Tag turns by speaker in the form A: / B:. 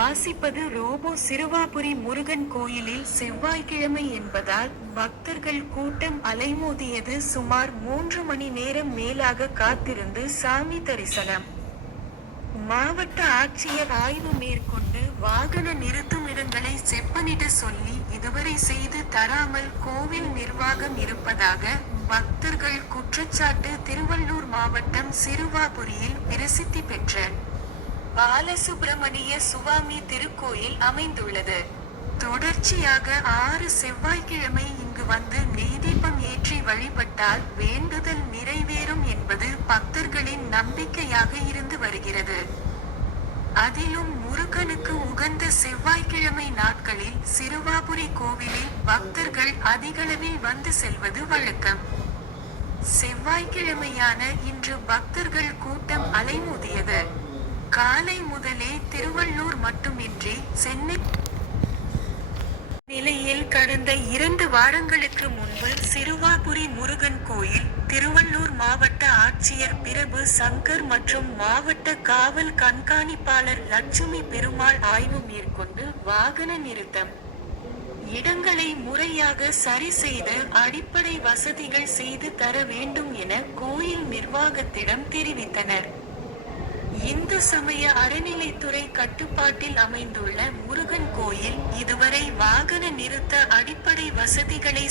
A: வாசிப்பது ரோபோ சிறுவாபுரி முருகன் கோயிலில் செவ்வாய்க்கிழமை என்பதால் பக்தர்கள் கூட்டம் அலைமோதியது சுமார் மூன்று மணி நேரம் மேலாக காத்திருந்து சாமி தரிசனம். மாவட்ட ஆட்சியர் ஆய்வு மேற்கொண்டு வாகன நிறுத்துமிடங்களை செப்பனிட சொல்லி இதுவரை செய்து தராமல் கோவில் நிர்வாகம் இருப்பதாக பக்தர்கள் குற்றச்சாட்டு திருவள்ளூர் மாவட்டம் சிறுவாபுரியில் பிரசித்தி பெற்ற பாலசுப்பிரமணிய சுவாமி திருக்கோயில் அமைந்துள்ளது. தொடர்ச்சியாக ஆறு செவ்வாய்க்கிழமை இங்கு வந்து நெய்தீபம் ஏற்றி வழிபட்டால் வேண்டுதல் நிறைவேறும் என்பது பக்தர்களின் நம்பிக்கையாக இருந்து வருகிறது. அதிலும் முருகனுக்கு உகந்த செவ்வாய்க்கிழமை நாட்களில் சிறுவாபுரி கோவிலில் பக்தர்கள் அதிகளவில் வந்து செல்வது வழக்கம். செவ்வாய்க்கிழமையான இன்று பக்தர்கள் கூட்டம் அலைமோதியது. காலை முதலே திருவள்ளூர் மட்டுமின்றி சென்னை நிலையில் கடந்த இரண்டு வாரங்களுக்கு முன்பு சிறுவாபுரி முருகன் கோயில் திருவள்ளூர் மாவட்ட ஆட்சியர் பிரபு சங்கர் மற்றும் மாவட்ட காவல் கண்காணிப்பாளர் லட்சுமி பெருமாள் ஆய்வு மேற்கொண்டு வாகன நிறுத்தம். இடங்களை முறையாக சரி செய்து அடிப்படை வசதிகள் செய்து தர வேண்டும் என கோயில் நிர்வாகத்திடம் தெரிவித்தனர். இந்து சமய அறநிலைத்துறை கட்டுப்பாட்டில் அமைந்துள்ள முருகன் கோயில் இதுவரை வாகன நிறுத்த அடிப்படை வசதிகளை